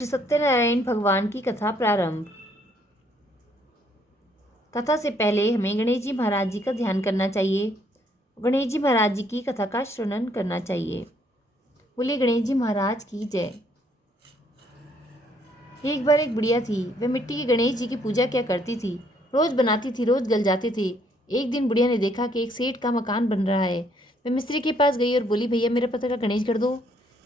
श्री सत्यनारायण भगवान की कथा प्रारंभ। कथा से पहले हमें गणेश जी महाराज जी का ध्यान करना चाहिए। गणेश जी महाराज जी की कथा का श्रवण करना चाहिए। बोलिए गणेश जी महाराज की जय। एक बार एक बुढ़िया थी। वह मिट्टी के गणेश जी की पूजा क्या करती थी। रोज बनाती थी, रोज गल जाते थे। एक दिन बुढ़िया ने देखा कि एक सेठ का मकान बन रहा है। वह मिस्त्री के पास गई और बोली, भैया मेरा पत्थर का गणेश गढ़ दो।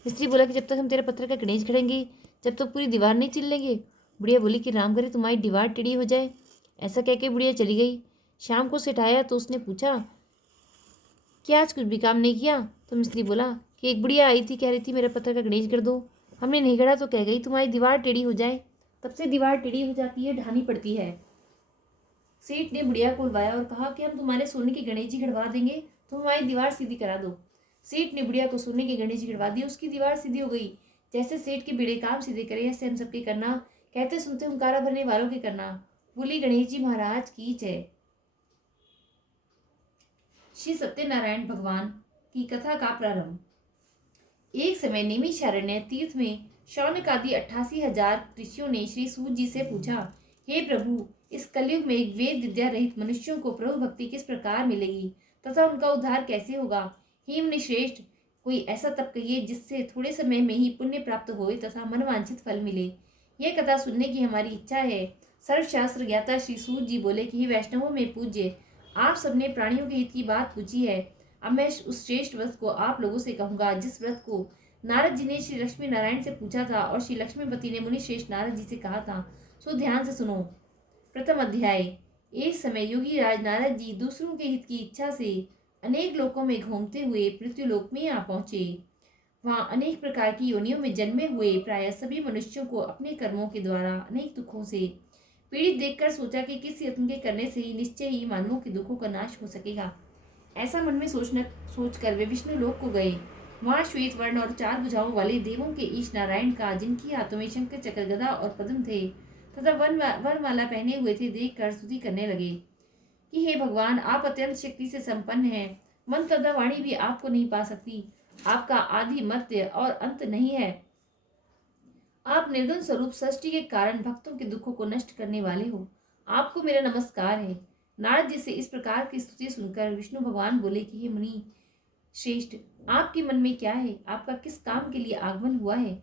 मिस्त्री बोला कि जब तक हम तेरे पत्थर का गणेश गढ़ेंगे जब तक पूरी दीवार नहीं चिल लेंगे। बुढ़िया बोली कि राम करे तुम्हारी दीवार टेढ़ी हो जाए। ऐसा कह के बुढ़िया चली गई। शाम को सेठ आया तो उसने पूछा कि आज कुछ भी काम नहीं किया। तो मिस्त्री बोला कि एक बुढ़िया आई थी, कह रही थी मेरा पत्थर का गणेश कर दो। हमने नहीं गढ़ा तो कह गई तुम्हारी दीवार टेढ़ी हो जाए। तब से दीवार टेढ़ी हो जाती है, ढानी पड़ती है। सेठ ने बुढ़िया को बुलवाया और कहा कि हम तुम्हारे सोने के गणेश जी गढ़वा देंगे, तो हमारी दीवार सीधी करा दो। सेठ ने बुढ़िया को सोने के गणेश जी गढ़वा दिए। उसकी दीवार सीधी हो गई। जैसे सेठ के बेड़े काम सीधे करे ऐसे हम सबके करना। कहते सुनते हुंकारा भरने वालों के करना। बोली गणेश जी महाराज की जय। श्री सत्यनारायण भगवान की कथा का प्रारंभ। एक समय नैमिषारण्य तीर्थ में शौनक आदि 88,000 ऋषियों ने श्री सूत जी से पूछा, हे प्रभु, इस कलयुग में एक वेद विद्या रहित मनुष्यों को प्रभु भक्ति किस प्रकार मिलेगी तथा उनका उद्धार कैसे होगा। हे मुनि श्रेष्ठ, कोई ऐसा तप कहिए जिससे थोड़े समय में ही पुण्य प्राप्त होए तथा मनवांछित फल मिले। यह कथा सुनने की हमारी इच्छा है। सर्वशास्त्र ज्ञाता श्री सूत जी बोले कि हे वैष्णवों में पूज्य, आप सबने प्राणियों के हित की बात पूछी है। अब मैं उस श्रेष्ठ व्रत को आप लोगों से कहूंगा जिस व्रत को नारद जी ने श्री लक्ष्मी नारायण से पूछा था और श्री लक्ष्मीपति ने मुनि श्रेष्ठ नारद जी से कहा था। सो ध्यान से सुनो। प्रथम अध्याय। एक समय योगी राज नारद जी दूसरों के हित की इच्छा से अनेक लोकों में घूमते हुए पृथ्वीलोक में आ पहुंचे। वहां अनेक प्रकार की योनियों में जन्मे हुए प्राय सभी मनुष्यों को अपने कर्मों के द्वारा अनेक दुखों से पीड़ित देखकर सोचा कि किस यत्न के करने से ही निश्चय ही मानवों के दुखों का नाश हो सकेगा। ऐसा मन में सोचकर वे विष्णु लोक को गए। वहां श्वेत वर्ण और 4 भुजाओं वाले देवों के ईश नारायण का, जिनकी हाथों में शंकर चक्र गदा और पद्म थे तथा वरमाला पहने हुए थे, देख कर स्तुति करने लगे कि हे भगवान, आप अत्यंत शक्ति से संपन्न हैं। मन तथा वाणी भी आपको नहीं पा सकती। आपका आदि मध्य और अंत नहीं है। आप निर्गुण स्वरूप सृष्टि के कारण भक्तों के दुखों को नष्ट करने वाले हो। आपको मेरा नमस्कार है। नारद जी से इस प्रकार की स्तुति सुनकर विष्णु भगवान बोले कि हे मुनि श्रेष्ठ, आपके मन में क्या है? आपका किस काम के लिए आगमन हुआ है?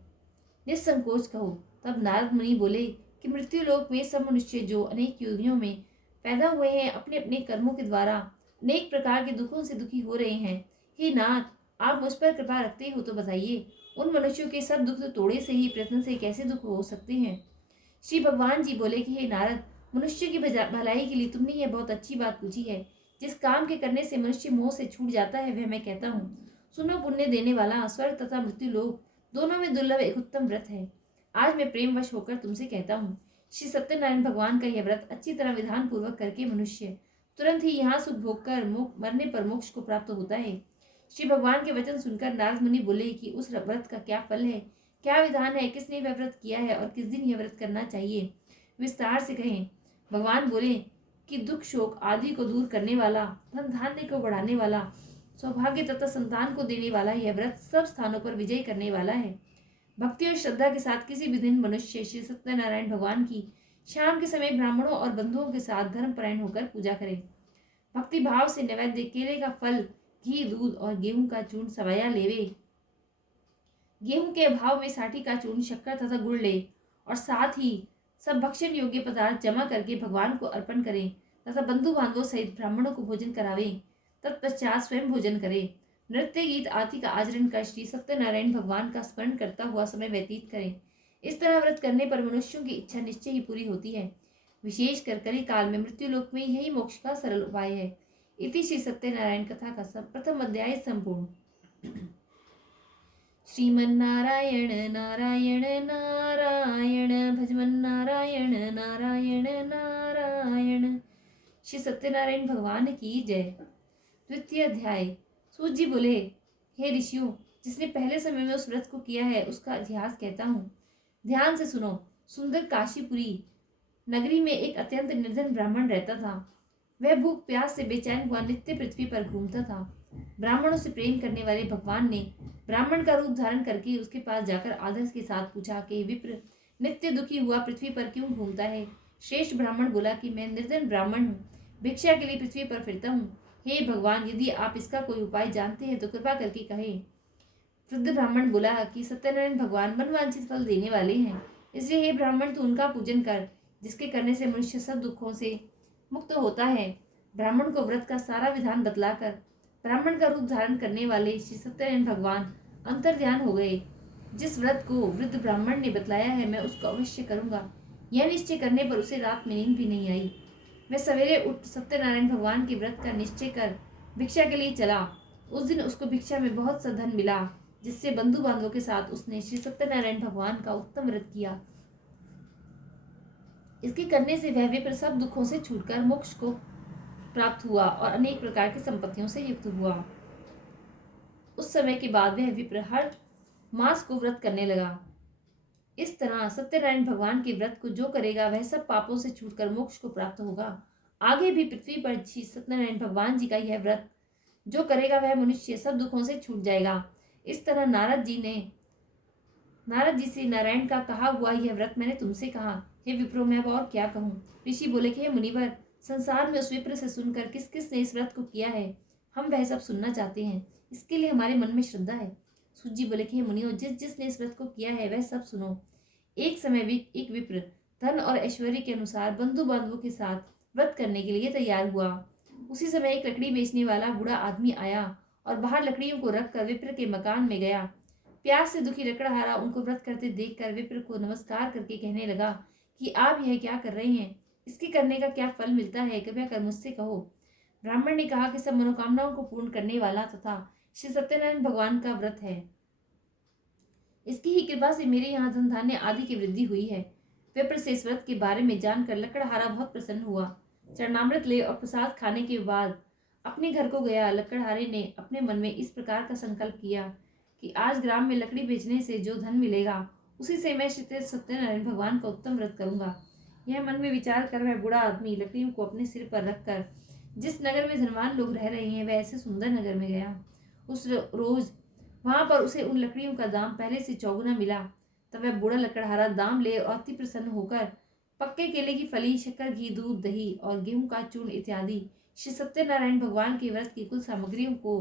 निसंकोच कहो। तब नारद मुनि बोले कि मृत्यु लोक में सब मनुष्य जो अनेक योनियों में पैदा हुए हैं, अपने अपने कर्मों के द्वारा अनेक प्रकार के दुखों से दुखी हो रहे हैं। हे नाथ, आप मुझ पर कृपा रखते हो तो बताइए, उन मनुष्यों के सब दुख तो तोड़े से ही प्रयत्न से कैसे दुख हो सकते हैं? श्री भगवान जी बोले कि हे नारद, मनुष्य की भलाई के लिए तुमने यह बहुत अच्छी बात पूछी है। जिस काम के करने से मनुष्य मोह से छूट जाता है वह मैं कहता हूँ। सुनो, पुण्य देने वाला स्वर्ग तथा मृत्यु लोक दोनों में दुर्लभ एक उत्तम व्रत है। आज मैं प्रेमवश होकर तुमसे कहता हूँ। श्री सत्यनारायण भगवान का यह व्रत अच्छी तरह विधान पूर्वक करके मनुष्य तुरंत ही यहाँ सुख भोग कर मरने पर मोक्ष को प्राप्त होता है। श्री भगवान के वचन सुनकर नारद मुनि बोले कि उस व्रत का क्या फल है, क्या विधान है, किसने वह व्रत किया है और किस दिन यह व्रत करना चाहिए, विस्तार से कहें। भगवान बोले कि दुख शोक आदि को दूर करने वाला, धन धान्य को बढ़ाने वाला, सौभाग्य तथा संतान को देने वाला यह व्रत सब स्थानों पर विजय करने वाला है। भक्ति और श्रद्धा के साथ किसी भी दिन मनुष्य श्री सत्यनारायण भगवान की शाम के समय ब्राह्मणों और बंधुओं के साथ धर्मपरायण होकर पूजा करें। भक्ति भाव से नैवेद्य केले का फल, घी, दूध और गेहूं का चूर्ण सवाया लेवे। गेहूं के अभाव में साठी का चूर्ण, शक्कर तथा गुड़ ले और साथ ही सब भक्षण योग्य पदार्थ जमा करके भगवान को अर्पण करें तथा बंधु बांधवों सहित ब्राह्मणों को भोजन करावें। तत्पश्चात स्वयं भोजन करें। नृत्य गीत आदि का आचरण कर श्री सत्यनारायण भगवान का स्मरण करता हुआ समय व्यतीत करें। इस तरह व्रत करने पर मनुष्यों की इच्छा निश्चय ही पूरी होती है। विशेष कर कली काल में मृत्यु लोक में यही मोक्ष का सरल उपाय है। इति श्री सत्यनारायण कथा का प्रथम अध्याय संपूर्ण। श्रीमन्नारायण नारायण नारायण भजमन नारायण नारायण नारायण। श्री सत्यनारायण भगवान की जय। द्वितीय अध्याय। सूत जी बोले, हे ऋषियों, जिसने पहले समय में उस व्रत को किया है उसका इतिहास कहता हूँ। ध्यान से सुनो। सुंदर काशीपुरी नगरी में एक अत्यंत निर्धन ब्राह्मण रहता था। वह भूख प्यास से बेचैन हुआ नित्य पृथ्वी पर घूमता था। ब्राह्मणों से प्रेम करने वाले भगवान ने ब्राह्मण का रूप धारण करके उसके पास जाकर आदर के साथ पूछा कि विप्र, नित्य दुखी हुआ पृथ्वी पर क्यों घूमता है? श्रेष्ठ ब्राह्मण बोला कि मैं निर्धन ब्राह्मण हूँ, भिक्षा के लिए पृथ्वी पर फिरता हूँ। हे भगवान, यदि आप इसका कोई उपाय जानते हैं तो कृपा करके कहें। वृद्ध ब्राह्मण बोला कि सत्यनारायण भगवान मनवांछित फल देने वाले हैं, इसलिए हे ब्राह्मण तू उनका पूजन कर, जिसके करने से मनुष्य सब दुखों से मुक्त होता है। ब्राह्मण को व्रत का सारा विधान बतलाकर ब्राह्मण का रूप धारण करने वाले श्री सत्यनारायण भगवान अंतर्ध्यान हो गए। जिस व्रत को वृद्ध ब्राह्मण ने बतलाया है मैं उसको अवश्य करूंगा। यह निश्चय करने पर उसे रात में नींद भी नहीं आई। वह सवेरे उठ सत्यनारायण भगवान के व्रत का निश्चय कर भिक्षा के लिए चला। उस दिन उसको भिक्षा में बहुत सा धन मिला, जिससे बंधु बांधवों के साथ उसने श्री सत्यनारायण भगवान का उत्तम व्रत किया। इसके करने से वह विप्र सब दुखों से छूटकर मोक्ष को प्राप्त हुआ और अनेक प्रकार की संपत्तियों से युक्त हुआ। उस समय के बाद वह विप्र हर मास को व्रत करने लगा। इस तरह सत्यनारायण भगवान के व्रत को जो करेगा वह सब पापों से छूटकर मोक्ष को प्राप्त होगा। आगे भी पृथ्वी पर श्री सत्यनारायण भगवान जी का यह व्रत जो करेगा वह मनुष्य सब दुखों से छूट जाएगा। इस तरह नारद जी से नारायण का कहा हुआ यह व्रत मैंने तुमसे कहा। हे विप्रो, मैं अब और क्या कहूँ? ऋषि बोले कि हे मुनिवर, संसार में उस विप्र से सुनकर किस किस ने इस व्रत को किया है, हम वह सब सुनना चाहते हैं। इसके लिए हमारे मन में श्रद्धा है। सूत जी बोले कि हे मुनियो, जिस जिसने इस व्रत को किया है वह सब सुनो। एक समय भी एक विप्र धन और ऐश्वर्य के अनुसार बंधु बांधवों के साथ व्रत करने के लिए तैयार हुआ। उसी समय एक लकड़ी बेचने वाला बूढ़ा आदमी आया और बाहर लकड़ियों को रखकर विप्र के मकान में गया। प्यास से दुखी लकड़हारा उनको व्रत करते देखकर विप्र को नमस्कार करके कहने लगा कि आप यह क्या कर रहे हैं? इसके करने का क्या फल मिलता है, कृपया कर मुझसे कहो। ब्राह्मण ने कहा कि सब मनोकामनाओं को पूर्ण करने वाला तथा श्री सत्यनारायण भगवान का व्रत है। इसकी ही कृपा से मेरे यहाँ धन धान्य आदि की वृद्धि हुई है। विप्र से इस व्रत के बारे में जानकर लकड़हारा बहुत प्रसन्न हुआ। चरणामृत ले और प्रसाद खाने के बाद अपने घर को गया। लकड़हारे ने अपने मन में इस प्रकार का संकल्प किया कि आज ग्राम में लकड़ी बेचने से जो धन मिलेगा उसी से मैं श्री सत्यनारायण भगवान का उत्तम व्रत करूंगा। यह मन में विचार कर वह बूढ़ा आदमी लकड़ियों को अपने सिर पर रखकर जिस नगर में धनवान लोग रह रहे हैं वह ऐसे सुंदर नगर में गया। उस रोज वहां पर उसे उन लकड़ियों का दाम पहले से चौगुना मिला। तब वह बूढ़ा लकड़हारा दाम ले और अति प्रसन्न होकर पक्के केले की फली, शक्कर, घी, दूध, दही और गेहूं का चूर्ण इत्यादि श्री सत्यनारायण भगवान के व्रत की कुल सामग्रियों को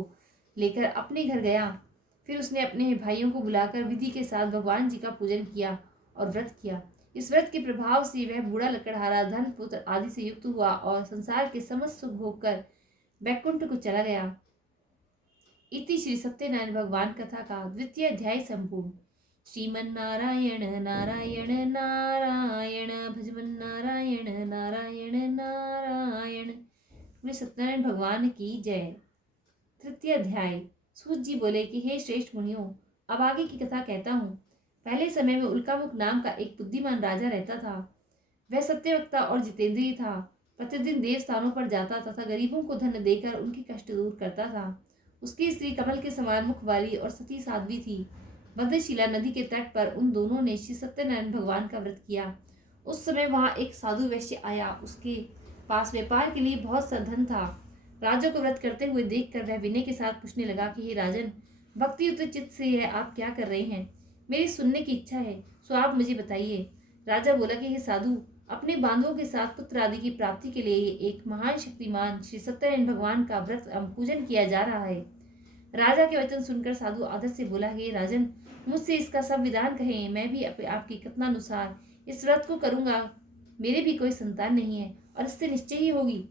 लेकर अपने घर गया। फिर उसने अपने भाइयों को बुलाकर विधि के साथ भगवान जी का पूजन किया और व्रत किया। इस व्रत के प्रभाव से वह बूढ़ा लकड़हारा धन, पुत्र आदि से युक्त हुआ और संसार के समस्त सुख भोग कर बैकुंठ को चला गया। इति श्री सत्यनारायण भगवान कथा का द्वितीय अध्याय संपूर्ण। श्रीमन्नारायण नारायण नारायण भजमन्नारायण नारायण नारायण। श्री सत्यनारायण भगवान की जय। तृतीय अध्याय। सूत जी बोले कि हे श्रेष्ठ मुनियों, अब आगे की कथा कहता हूँ। पहले समय में उल्कामुख नाम का एक बुद्धिमान राजा रहता था। वह सत्यवक्ता और जितेंद्रिय था। प्रतिदिन देव स्थानों पर जाता तथा गरीबों को धन देकर उनकी कष्ट दूर करता था। उसकी स्त्री कमल के समान मुख वाली और सती साध्वी थी। भद्रशिला नदी के तट पर उन दोनों ने श्री सत्यनारायण भगवान का व्रत किया। उस समय वहां एक साधु वैश्य आया। उसके पास व्यापार के लिए बहुत सा धन था। राजा को व्रत करते हुए देखकर वह विनय के साथ पूछने लगा कि हे राजन, भक्तियुक्त चित्त से है आप क्या कर रहे हैं? मेरी सुनने की इच्छा है, सो आप मुझे बताइए। राजा बोला कि हे साधु, अपने बांधवों के साथ पुत्र आदि की प्राप्ति के लिए एक महान शक्तिमान श्री सत्यनारायण भगवान का व्रत पूजन किया जा रहा है। राजा के वचन सुनकर साधु आदर से बोला, हे राजन, मुझसे इसका सब विधान कहें, मैं भी आपकी कथनानुसार इस व्रत को करूंगा। मेरे भी कोई संतान नहीं है और इससे निश्चय ही होगी।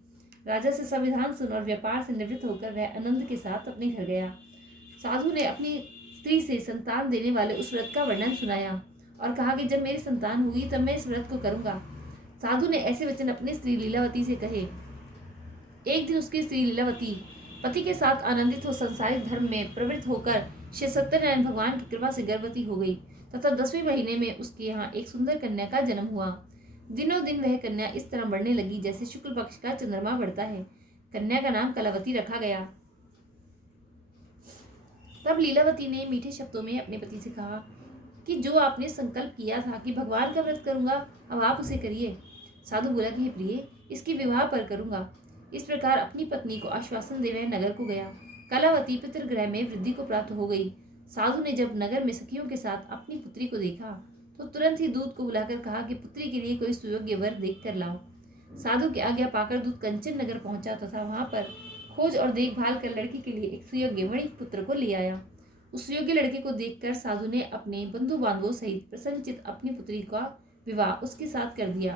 राजा से संविधान सुन और व्यापार से निवृत्त होकर वह आनंद के साथ अपने घर गया। साधु ने अपनी स्त्री से संतान देने वाले उस व्रत का वर्णन सुनाया और कहा कि जब मेरी संतान हुई तब मैं इस व्रत को करूंगा। साधु ने ऐसे वचन अपनी स्त्री लीलावती से कहे। एक दिन उसकी स्त्री लीलावती पति के साथ आनंदित हो संसारिक धर्म में प्रवृत्त होकर श्री सत्यनारायण भगवान की कृपा से गर्भवती हो गई तथा 10वें महीने में उसके यहाँ एक सुंदर कन्या का जन्म हुआ। दिनों दिन वह कन्या इस तरह बढ़ने लगी जैसे शुक्ल पक्ष का चंद्रमा बढ़ता है। कन्या का नाम कलावती रखा गया। तब लीलावती ने मीठे शब्दों में अपने पति से कहा कि जो आपने संकल्प किया था कि भगवान का व्रत करूंगा, अब आप उसे करिए। साधु बोला कि हे प्रिय, इसकी विवाह पर करूंगा। इस प्रकार अपनी पत्नी को आश्वासन दे वह नगर को गया। कलावती पितृगृह में वृद्धि को प्राप्त हो गई। साधु ने जब नगर में सखियों के साथ अपनी पुत्री को देखा तो तुरंत ही दूत को बुलाकर कहा कि पुत्री के लिए कोई सुयोग्य वर देख कर लाओ। साधु की आज्ञा पाकर दूत कंचन नगर पहुंचा तथा वहां पर खोज और देखभाल कर लड़की के लिए एक सुयोग्य वणिक पुत्र को ले आया। उस सुयोग्य लड़के को देखकर साधु ने अपने बंधु बांधवों सहित प्रसन्नचित अपनी पुत्री का विवाह उसके साथ कर दिया,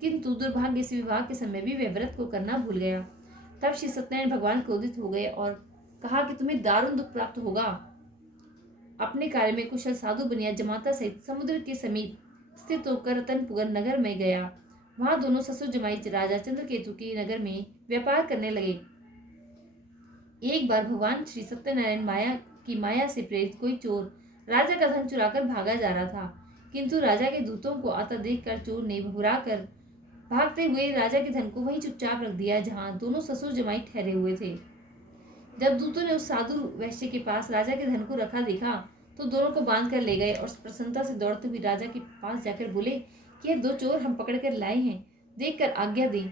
किंतु दुर्भाग्य से विवाह के समय भी वह व्रत को करना भूल गया। तब श्री सत्यनारायण भगवान क्रोधित हो गए और कहा कि तुम्हें दारुण दुख प्राप्त होगा। अपने कार्य में कुशल साधु बनिया जमाता सहित समुद्र के समीप स्थित होकर रतनपुर नगर में गया। वहां दोनों ससुर जमाई राजा चंद्रकेतु के नगर में व्यापार करने लगे। एक बार भगवान श्री सत्यनारायण की माया से प्रेरित कोई चोर राजा का धन चुराकर भागा जा रहा था, किंतु राजा के दूतों को आता देखकर चोर ने घबरा कर भागते हुए राजा के धन को वहीं चुपचाप रख दिया जहां दोनों ससुर जमाई ठहरे हुए थे। जब दूतों ने उस साधु वैश्य के पास राजा के धन को रखा देखा तो दोनों को बांध कर ले गए और प्रसन्नता से दौड़ते हुए राजा के पास जाकर बोले कि यह दो चोर हम पकड़ कर लाए हैं, देखकर आज्ञा दें।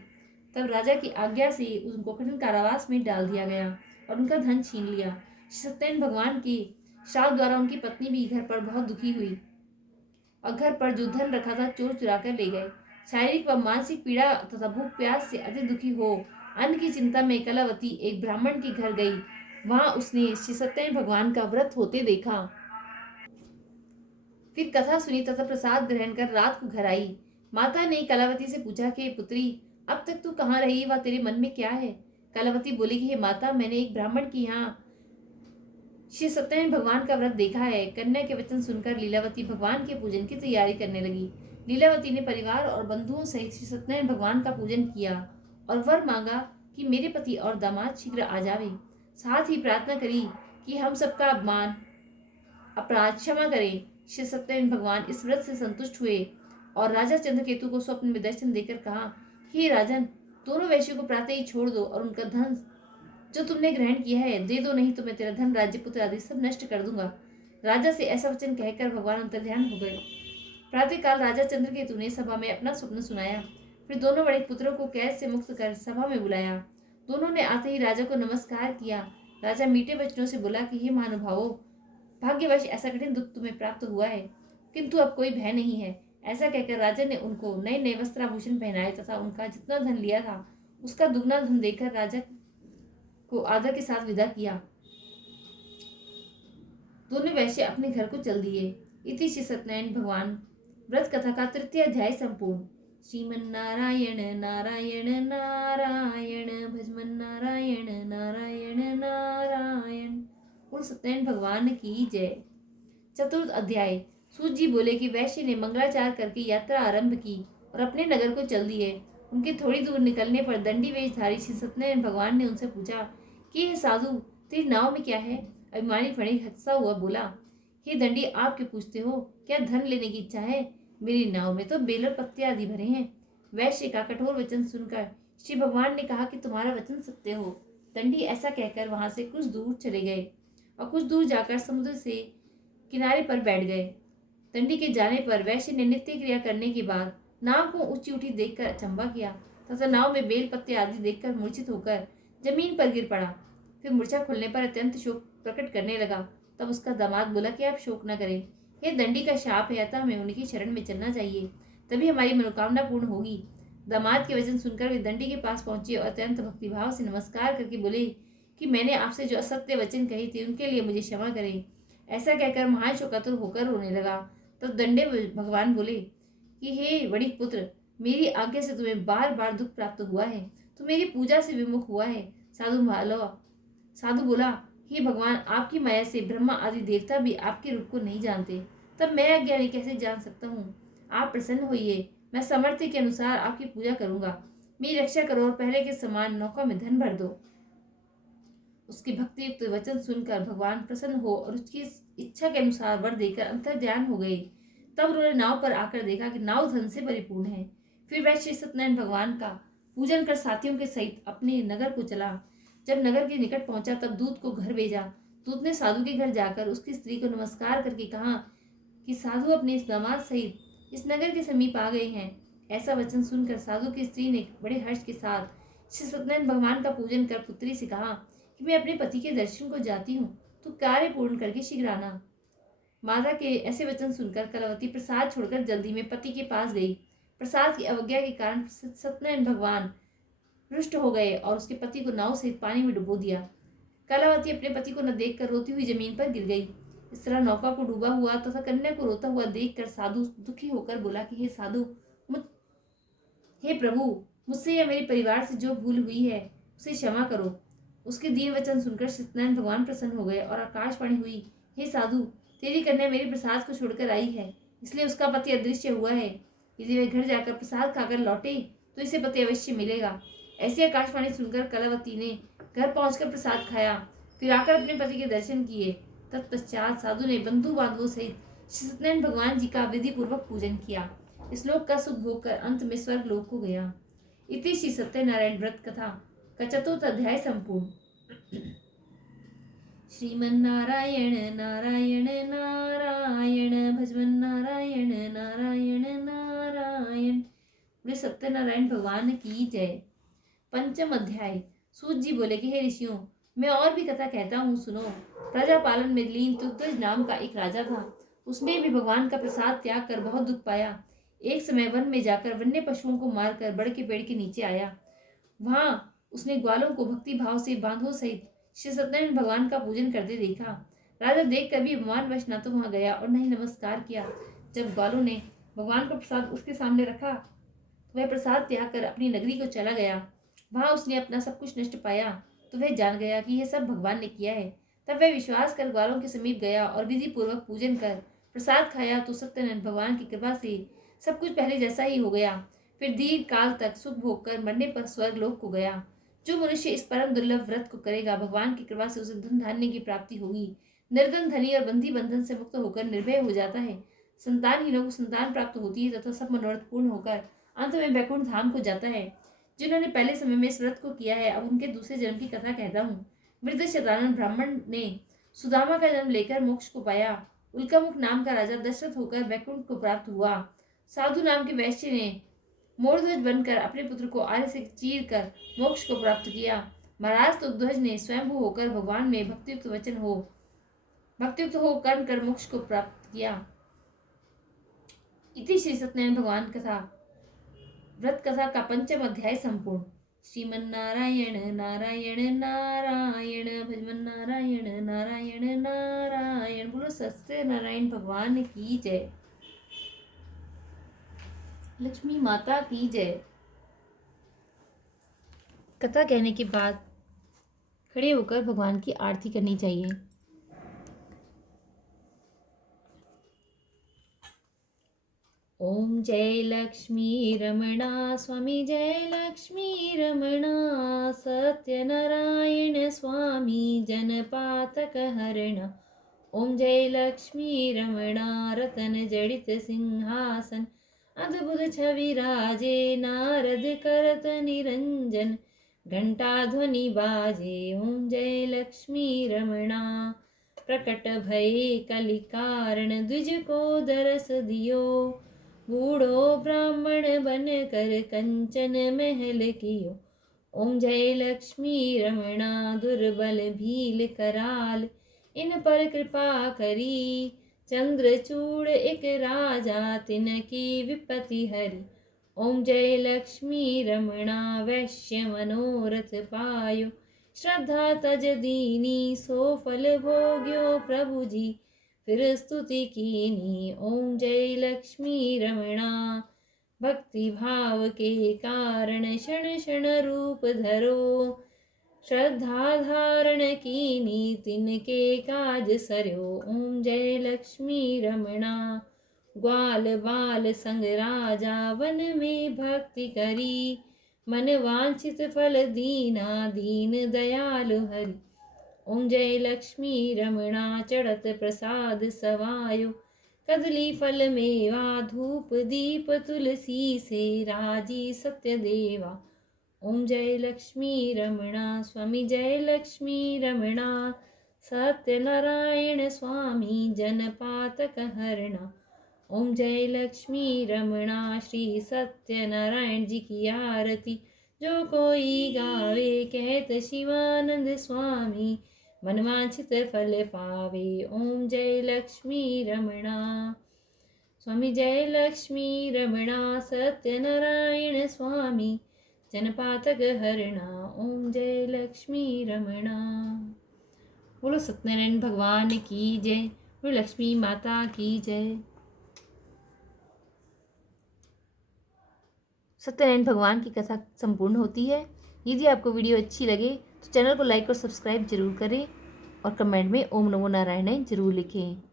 तब राजा की आज्ञा से उनको कठिन कारावास में डाल दिया गया और उनका धन छीन लिया। सत्यनारायण भगवान के श्राप द्वारा उनकी पत्नी भी घर पर बहुत दुखी हुई और घर पर जो धन रखा था चोर चुरा कर ले गए। शारीरिक व मानसिक पीड़ा तथा भूख प्यास से अधिक दुखी हो अन्न की चिंता में कलावती एक ब्राह्मण के घर गई। वहां उसने श्री सत्यनारायण भगवान का व्रत होते देखा। फिर कथा सुनी तथा प्रसाद ग्रहण कर रात को घर आई। माता ने कलावती से पूछा कि पुत्री, अब तक तू कहाँ रही व तेरे मन में क्या है? कलावती बोली कि हे माता, मैंने एक ब्राह्मण की यहाँ श्री सत्यनारायण भगवान का व्रत देखा है। कन्या के वचन सुनकर लीलावती भगवान के पूजन की तैयारी करने लगी। लीलावती ने परिवार और बंधुओं सहित श्री सत्यनारायण भगवान का पूजन किया और वर मांगा कि मेरे पति और दामाद शीघ्र आ जावे। साथ ही प्रार्थना करी कि हम सबका अपमान अपराध क्षमा करें। श्री सत्यनारायण भगवान इस व्रत से संतुष्ट हुए और राजा चंद्रकेतु को स्वप्न में दर्शन देकर कहा, हे राजन, दोनों वैश्यों को प्रातः ही छोड़ दो और उनका धन जो तुमने ग्रहण किया है दे दो, नहीं तो मैं तेरा धन, राज्य, पुत्र आदि सब नष्ट कर दूंगा। राजा से ऐसा वचन कहकर भगवान अंतर्ध्यान हो गए। प्रातःकाल राजा चंद्रकेतु ने सभा में अपना स्वप्न सुनाया। फिर दोनों बड़े पुत्रों को कैद से मुक्त कर सभा में बुलाया। दोनों ने आते ही राजा को नमस्कार किया। राजा मीठे वचनों से बोला कि हे महानुभावों, भाग्यवश ऐसा कठिन दुख तुम्हें प्राप्त हुआ है, किंतु अब कोई भय नहीं है। ऐसा कहकर राजा ने उनको नए नए वस्त्राभूषण पहनाए तथा उनका जितना धन लिया था उसका दुगना धन देकर राजा को आदर के साथ विदा किया। दोनों वैश्य अपने घर को चल दिए। इति श्री सत्यनारायण भगवान व्रत कथा का तृतीय अध्याय संपूर्ण। श्रीमन नारायण नारायण नारायण भजमन नारायण नारायण नारायण। बोल सत्यनारायण भगवान की जय। चतुर्थ अध्याय। सूत जी बोले कि वैश्य ने मंगलाचार करके यात्रा आरंभ की और अपने नगर को चल दिए। उनके थोड़ी दूर निकलने पर दंडी वेशधारी श्री सत्यनारायण भगवान ने उनसे पूछा कि हे साधु, तेरी नाव में क्या है? अभिमानी फणिक हंसता हुआ बोला, हे दंडी, आप क्यों पूछते हो? क्या धन लेने की इच्छा है? मेरी नाव में तो बेल और पत्ते आदि भरे हैं। वैश्य का कठोर वचन सुनकर श्री भगवान ने कहा कि तुम्हारा वचन सत्य हो। दंडी ऐसा कहकर वहां से कुछ दूर चले गए और कुछ दूर जाकर समुद्र से किनारे पर बैठ गए। दंडी के जाने पर वैश्य ने नित्य क्रिया करने के बाद नाव को ऊंची उठी देखकर अचंभा किया तथा नाव में बेल पत्ते आदि देखकर मूर्छित होकर जमीन पर गिर पड़ा। फिर मूर्छा खुलने पर अत्यंत शोक प्रकट करने लगा। तब उसका दामाद बोला कि आप शोक न करें, यह दंडी का शाप है, अतः हमें उनकी शरण में चलना चाहिए, तभी हमारी मनोकामना पूर्ण होगी। दामाद के वचन सुनकर वे दंडी के पास पहुंचे और अत्यंत भक्तिभाव से नमस्कार करके बोले कि मैंने आपसे जो असत्य वचन कहे थे उनके लिए मुझे क्षमा करें। ऐसा कहकर महान शोकातुर होकर रोने लगा। तब दंडे भगवान बोले कि हे वणिक पुत्र, मेरी आज्ञा से तुम्हें बार बार दुख प्राप्त हुआ है, तो मेरी पूजा से विमुख हुआ है। साधु बोला, हे भगवान, आपकी माया से ब्रह्मा आदि देवता भी आपके रूप को नहीं जानते, तब मैं अज्ञानी कैसे जान सकता हूँ? आप प्रसन्न होइए, मैं सामर्थ्य के अनुसार आपकी पूजा करूंगा। मेरी रक्षा करो और पहले के समान नौका में धन भर दो। उसके भक्ति युक्त वचन सुनकर भगवान प्रसन्न हो और उसकी इच्छा के अनुसार वर देकर अंतर्ध्यान हो गए। तब उन्होंने नाव पर आकर देखा कि नाव धन से परिपूर्ण है। फिर वह श्री सत्यनारायण भगवान का पूजन कर साथियों के सहित अपने नगर को चला। जब नगर के निकट पहुंचा तब दूत को घर भेजा। दूत ने साधु के घर जाकर उसकी स्त्री को नमस्कार करके कहा कि साधु अपने इस दामाद सहित इस नगर के समीप आ गए हैं। ऐसा वचन सुनकर साधु की स्त्री ने बड़े हर्ष के साथ श्री सत्यनारायण भगवान का पूजन कर पुत्री से कहा कि मैं अपने पति के दर्शन को जाती हूँ, तो कार्य पूर्ण करके शीघ्र आना। माता के ऐसे वचन सुनकर कलावती प्रसाद छोड़कर जल्दी में पति के पास गई। प्रसाद की अवज्ञा के कारण सत्यनारायण भगवान रुष्ट हो गए और उसके पति को नाव सहित पानी में डुबो दिया। कलावती अपने पति को न देखकर रोती हुई जमीन पर गिर गई। इस तरह नौका को डूबा हुआ तथा कन्या को रोता हुआ देखकर साधु दुखी होकर बोला कि हे साधु, हे प्रभु, मुझसे या मेरे परिवार से जो भूल हुई है उसे क्षमा करो। उसके दिए वचन सुनकर सत्यनारायण भगवान प्रसन्न हो गए और आकाशवाणी हुई, हे साधु, तेरी कन्या मेरे प्रसाद को छोड़कर आई है, इसलिए उसका पति अदृश्य हुआ है। यदि वह घर जाकर प्रसाद खाकर लौटे तो इसे पति अवश्य मिलेगा। ऐसी आकाशवाणी सुनकर कलावती ने घर पहुंचकर प्रसाद खाया, फिर आकर अपने पति के दर्शन किए। तत्पश्चात साधु ने बंधु बांधवों सहित श्री सत्यनारायण भगवान जी का विधि पूर्वक पूजन किया। इस लोक का सुख भोग कर अंत में स्वर्ग लोक को गया। इति श्री सत्यनारायण व्रत कथा का चतुर्थ अध्याय संपूर्ण। श्रीमन्नारायण नारायण नारायण भजवन नारायण नारायण नारायण। बोले सत्यनारायण भगवान की जय। पंचम अध्याय। सूत जी बोले कि हे ऋषियों, मैं और भी कथा कहता हूँ, सुनो। प्रजा पालन में लीन तुग्गज नाम का एक राजा था। उसने भी भगवान का प्रसाद त्याग कर बहुत दुख पाया। एक समय वन में जाकर वन्य पशुओं को मारकर बड़ के पेड़ के नीचे आया। वहां उसने ग्वालों को भक्ति भाव से बांधों सहित श्री सत्यनारायण भगवान का पूजन करते देखा। राजा देख कर भी अभिमानवश न तो वहां गया और न ही नमस्कार किया। जब ग्वालों ने भगवान का प्रसाद उसके सामने रखा तो वह प्रसाद त्याग कर अपनी नगरी को चला गया। वहां उसने अपना सब कुछ नष्ट पाया तो वह जान गया कि यह सब भगवान ने किया है। तब वह विश्वास कर ग्वालों के समीप गया और विधि पूर्वक पूजन कर प्रसाद खाया तो सत्यनारायण भगवान की कृपा से सब कुछ पहले जैसा ही हो गया। फिर दीर्घ काल तक सुख भोग कर मरने पर स्वर्ग लोक को गया। जो मनुष्य इस परम दुर्लभ व्रत को करेगा, भगवान की कृपा से उसे धन धान्य की प्राप्ति होगी। निर्धन धनी और बंधी बंधन से मुक्त होकर निर्भय हो जाता है। संतानहीनों को संतान प्राप्त होती है तथा सब मनोरथ पूर्ण होकर अंत में वैकुंठ धाम को जाता है। जिन्होंने पहले समय में इस व्रत को किया है, अब उनके दूसरे जन्म की कथा कहता हूँ। वृद्ध शतानन ब्राह्मण ने सुदामा का जन्म लेकर मोक्ष को पाया। उल्कामुख नाम का राजा दशरथ होकर वैकुंठ को प्राप्त हुआ। साधु नाम के वैश्य ने मोरध्वज बनकर अपने पुत्र को आर्य से चीर कर मोक्ष को प्राप्त किया। महाराज तुग्ध्वज ने स्वयंभू होकर भगवान में भक्तियुक्त हो कर्म कर मोक्ष को प्राप्त किया। इति श्री सत्यनारायण भगवान कथा व्रत कथा का पंचम अध्याय संपूर्ण। श्रीमन्नारायण नारायण नारायण भजवन नारायण नारायण नारायण। बोलो सत्यनारायण भगवान की जय। लक्ष्मी माता की जय। कथा कहने के बाद खड़े होकर भगवान की आरती करनी चाहिए। ओम जय लक्ष्मी रमणा स्वामी, जय लक्ष्मी रमणा। सत्यनारायण स्वामी जनपातक हरण। ओम जय लक्ष्मी रमणा रतन जड़ित सिंहासन। अद्भुत छवि राजे नारद करत निरंजन। घंटा ध्वनि बाजे ओम जय लक्ष्मी रमणा। प्रकट भये कलि कारण द्विज को दरस दियो। बूढ़ो ब्राह्मण बन कर कंचन महल कियो। ओम जय लक्ष्मी रमणा दुर्बल भील कराल। इन पर कृपा करी चंद्रचूड़ एक राजा तिनकी विपत्ति हरि। ओम जय लक्ष्मी रमणा वैश्य मनोरथ पायो। श्रद्धा तज दीनी सो फल भोग्यो प्रभु जी फिर स्तुति कीनी। ओम जय लक्ष्मी रमणा भक्ति भाव के कारण क्षण क्षण रूप धरो। श्रद्धा धारण कीनी तिनके काज सरयो। ओम जय लक्ष्मी रमणा ग्वाल बाल संग राजा वन में भक्ति करी। मन वांछित फल दीना दीन दयालु हरि। ओम जय लक्ष्मी रमणा चढ़त प्रसाद सवायो। कदली फल मेवा धूप दीप तुलसी से राजी सत्य देवा। ओम जय लक्ष्मी रमणा स्वामी, जय लक्ष्मी रमणा। सत्यनारायण स्वामी जनपातक हरणा। ओम जय लक्ष्मी रमणा श्री सत्यनारायण जी की आरती जो कोई गावे कहत शिवानंद स्वामी। मनवांछित फल पावे। ओम जय लक्ष्मी रमणा। स्वामी जय लक्ष्मी रमणा, सत्यनारायण स्वामी जनपातक हरणा। ओम जय लक्ष्मी रमणा। बोलो सत्यनारायण भगवान की जय, बोलो लक्ष्मी माता की जय। सत्यनारायण भगवान की कथा संपूर्ण होती है। यदि आपको वीडियो अच्छी लगे तो चैनल को लाइक और सब्सक्राइब जरूर करें और कमेंट में ओम नमो नारायण जरूर लिखें।